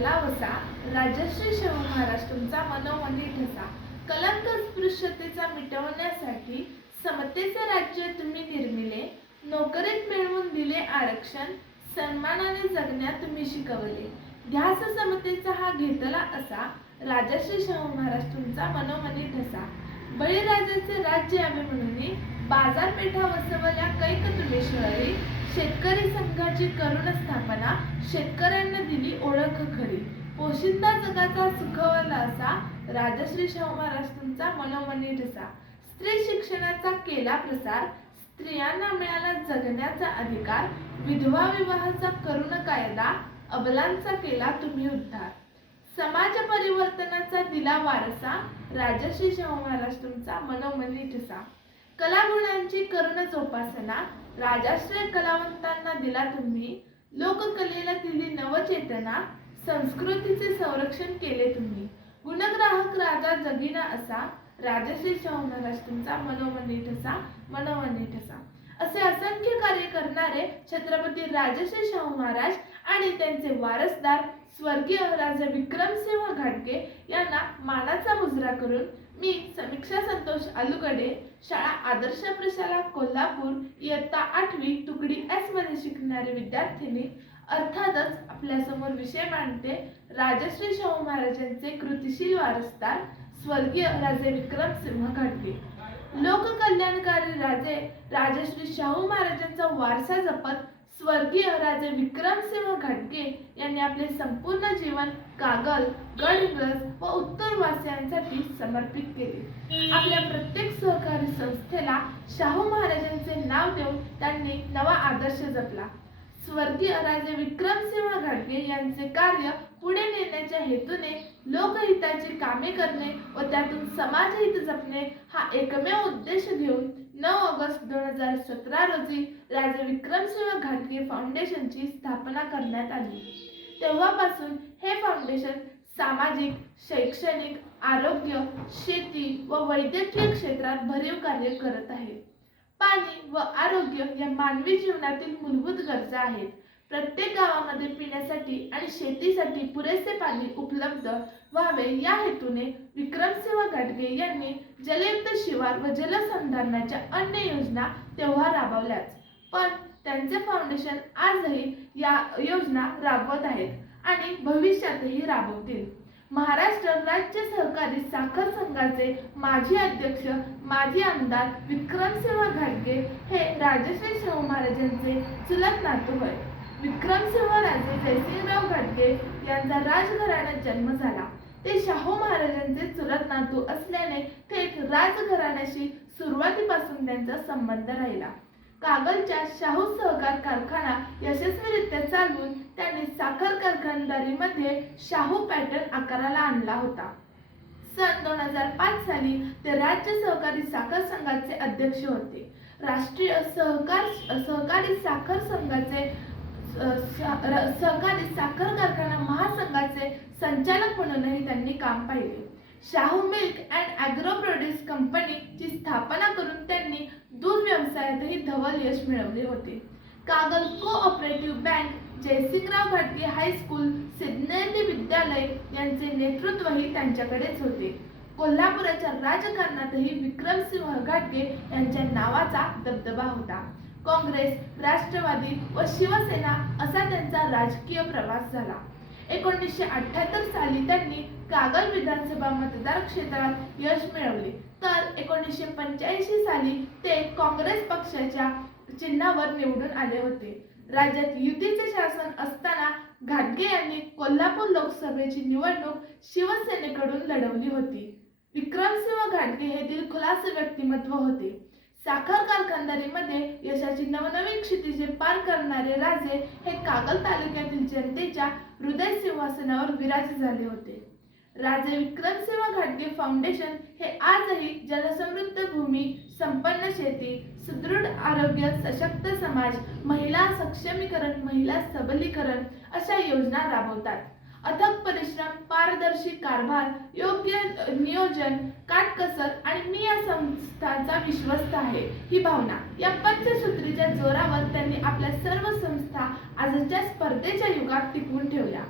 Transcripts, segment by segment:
घेतला वसा राजश्री शाहू महाराज तुमचा मनोमनी ठसा. कलंक स्पृश्यतेचा मिटवण्यासाठी समतेचे राज्य तुम्ही निर्मिले. नोकरीत मिळवून दिले आरक्षण सन्मानाने जगण्यात तुम्ही शिकवले. ध्यास समतेचा हा घेतला असा राजश्री शाहू महाराज तुमचा मनोमनी ठसा. बळीराजाचे राज्य आम्ही म्हणून बाजारपेठा वसवल्या कैक तुम्ही शहरी शेतकरी संघाची करुण स्थापना शेतकऱ्यांना दिली ओळख खरी. पोशिंदा जगाचा सुखवला असा राजश्री शाहू महाराज तुमचा मनोमनी ठसा. स्त्री शिक्षणाचा केला प्रसार स्त्रियांना मिळाला जगण्याचा अधिकार विधवा विवाहाचा करुण कायदा अबलांचा केला तुम्ही उद्धार. समाज परिवर्तनाचा दिला वारसा राजश्री शाहू महाराज तुमचा मनोमनी ठसा. कलागुणांची करुण जोपासना राजाश्रय कलावंतांना दिला तुम्ही. लोककलेला दिली नवचेतना संस्कृतीचे संरक्षण केले तुम्ही. गुणग्राहक राजा जगिना असा राजश्री शाहू महाराज तुमचा मनोमनी ठसा मनोमनी ठसा असे असंख्य कार्य करणारे छत्रपती राजश्री शाहू महाराज आणि त्यांचे वारसदार स्वर्गीय राजा विक्रमसिंह घाटगे यांना मानाचा मुजरा करून मी समीक्षा संतोष आलुगडे शाळा आदर्श प्रशाला कोल्हापूर इयत्ता आठवी तुकडी एसमध्ये शिकणारे विद्यार्थिनी अर्थातच आपल्यासमोर विषय मांडते राजश्री शाहू महाराजांचे कृतिशील वारसदार स्वर्गीय राजे विक्रमसिंह घाटगे लोककल्याणकारी राजे राजश्री शाहू महाराजांचा वारसा जपत स्वर्गीय राजे विक्रमसिंह घाटगे यांनी आपले संपूर्ण जीवन कागल गडग्रज व उत्तरवासियांसाठी समर्पित केले. आपल्या प्रत्येक सहकारी संस्थेला शाहू महाराजांचे नाव देऊन त्यांनी नवा आदर्श जपला. स्वर्गीय राजे विक्रमसिंह घाटगे यांचे कार्य पुढे नेण्याच्या हेतूने लोकहिताची कामे करणे व त्यातून समाजहित जपणे हा एकमेव उद्देश घेऊन नऊ ऑगस्ट दोन हजार सतरा रोजी राजे विक्रमसिंह घाटगे फाउंडेशनची स्थापना करण्यात आली. तेव्हापासून हे फाउंडेशन सामाजिक शैक्षणिक आरोग्य शेती व वैद्यकीय क्षेत्रात भरीव कार्य करत आहे. पाणी व आरोग्य या मानवी जीवनातील मूलभूत गरजा आहेत. प्रत्येक गावामध्ये पिण्यासाठी आणि शेतीसाठी पुरेसे पाणी उपलब्ध व्हावे या हेतूने विक्रमसिंह घाटगे यांनी जलयुक्त शिवार व जलसंधारणाच्या अन्य योजना तेव्हा राबवल्याच पण त्यांचे फाउंडेशन आजही या योजना राबवत आहेत आणि भविष्यातही राबवतील. महाराष्ट्र राज्य सहकारी साखर संघाचे माजी अध्यक्ष माजी आमदार विक्रमसिंह घाटगे हे राजश्री शाहू महाराजांचे चुलत नातू होय. विक्रमसिंह राजे जयसिंगराव घाटगे यांचा राजघराण्यात जन्म झाला. ते शाहू महाराजांचे चुलत नातू असल्याने थेट राजघराण्याशी सुरुवातीपासून त्यांचा संबंध राहिला. कागलच्या शाहू सहकार कारखाना यशस्वीरित्या चालवून त्यांनी दरीमध्ये शाहू पॅटर्न आकाराला आणला होता. सन दोन हजार पाच साली ते राज्य सहकारी साखर संघाचे अध्यक्ष होते. राष्ट्रीय सहकार सहकारी साखर संघाचे सहकारी साखर कारखाना महासंघाचे संचालक म्हणूनही त्यांनी काम पाहिले. Shahu milk and agro produce कंपनीची स्थापना करून त्यांनी दूध व्यवसायातही धवल यश मिळवले होते. कागल कोऑपरेटिव्ह बँक जयसिंगराव घाटगे हायस्कूल सिद्धनेरी विद्यालय यांचे नेतृत्वही त्यांच्याकडेच होते. कोल्हापुराच्या राजकारणातही विक्रमसिंह घाटगे यांच्या नावाचा दबदबा होता. काँग्रेस राष्ट्रवादी व शिवसेना असा त्यांचा राजकीय प्रवास झाला. एकोणीसशे अठ्याहत्तर साली त्यांनी कागल विधानसभा मतदार क्षेत्रात यश मिळवले. तर एकोणीसशे पंच्याऐंशी साली ते काँग्रेस पक्षाच्या चिन्हावर निवडून आले होते. राज्यात युतीचे शासन असताना घाटगे यांनी कोल्हापूर लोकसभेची निवडणूक शिवसेनेकडून लढवली होती. विक्रमसिंह घाटगे हे दिलखुलास व्यक्तिमत्व होते. साखर कारखानदारीमध्ये यशाची नवनवीन क्षितिजे पार करणारे राजे हे कागल तालुक्यातील जनतेच्या हृदय सिंहासनावर विराज झाले होते. राजे विक्रमसिंह घाटगे फाउंडेशन हे आजही जन संपन्न शेती सुदृढ आरोग्य सशक्त समाज महिला सक्षमीकरण महिला सबलीकरण अशा योजना राबवतात. अथक परिश्रम पारदर्शी कारभार योग्य नियोजन काटकसर आणि मी या संस्थाचा विश्वस्त आहे ही भावना या पंचसूत्रीच्या जोरावर त्यांनी आपल्या सर्व संस्था आजच्या स्पर्धेच्या युगात टिकवून ठेवल्या.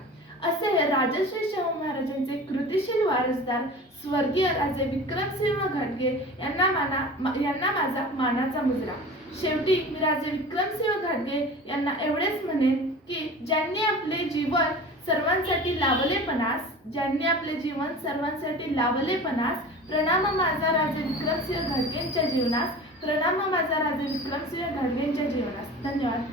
असे राजश्री शाहू महाराजांचे कृतिशील वारसदार स्वर्गीय राजे विक्रमसिंह घाटगे यांना माना यांना माझा मानाचा मुजरा. शेवटी मी राजे विक्रमसिंह घाटगे यांना एवढेच म्हणेन की ज्यांनी आपले जीवन सर्वांसाठी लावले पणास ज्यांनी आपले जीवन सर्वांसाठी लावले पणास प्रणाम माझा राजे विक्रमसिंह घाटगेंच्या जीवनास प्रणाम माझा राजे विक्रमसिंह घाटगेंच्या जीवनास. धन्यवाद.